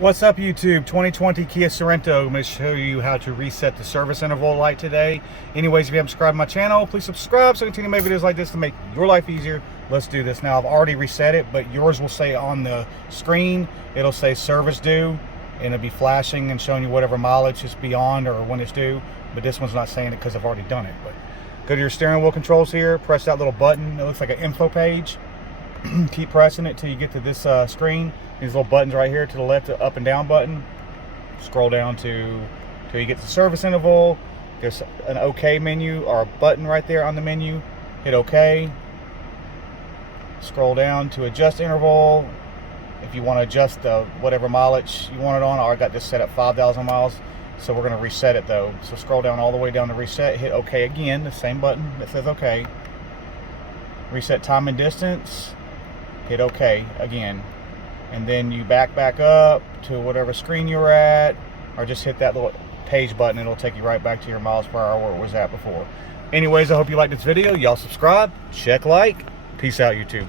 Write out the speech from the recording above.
What's up, YouTube? 2020 Kia Sorento. I'm going to show you how to reset the service interval light today. Anyways, if you haven't subscribed to my channel, please subscribe so I continue to make videos like this to make your life easier. Let's do this. Now, I've already reset it, but yours will say on the screen, it'll say service due, and it'll be flashing and showing you whatever mileage is beyond or when it's due. But this one's not saying it because I've already done it. But go to your steering wheel controls here, press that little button. It looks like an info page. Keep pressing it till you get to this screen. These little buttons right here to the left, the up and down button. Scroll down till you get to service interval. There's an OK menu or a button right there on the menu. Hit OK. Scroll down to adjust interval. If you want to adjust whatever mileage you want it on, I got this set at 5,000 miles. So we're going to reset it though. So scroll down all the way down to reset. Hit OK again, the same button that says OK. Reset time and distance. Hit OK again. And then you back up to whatever screen you're at, or just hit that little page button. It'll take you right back to your miles per hour where it was at before. Anyways, I hope you liked this video. Y'all subscribe, check like. Peace out, YouTube.